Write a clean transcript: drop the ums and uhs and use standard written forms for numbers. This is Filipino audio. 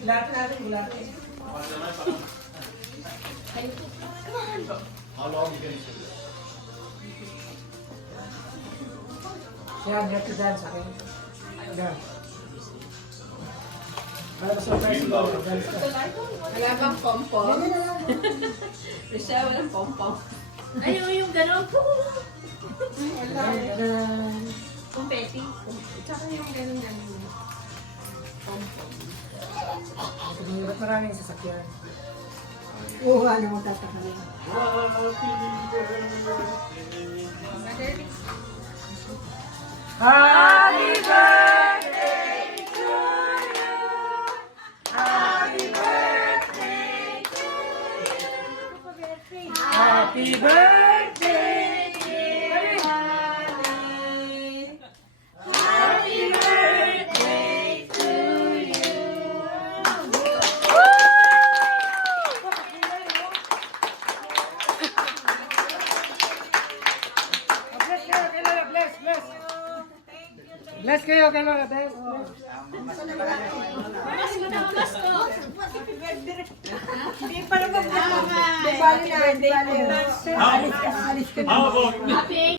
Gulatin natin, gulatin. How long you can sit there? Yan, you have to dance, okay? Yan. Para ma-surprise mo, dance ka. Wala bang pom-pom? Yan na lang. Rochelle, walang pom-pom. Ayaw yung gano'n. Ganun. Kumpeti. Tsaka yung ganun-ganun. Pom-pom. Ba't maraming sasakyan? Oo, ano mo tataka na. Happy birthday to you. Happy birthday to you. Happy birthday, dear honey. Happy birthday to you. Bless kayo, kay Lola. Bless. Mas ko na, mas ko. Hindi pa naman Di bali na, di bali. Alis ka, alis ka. How about Happy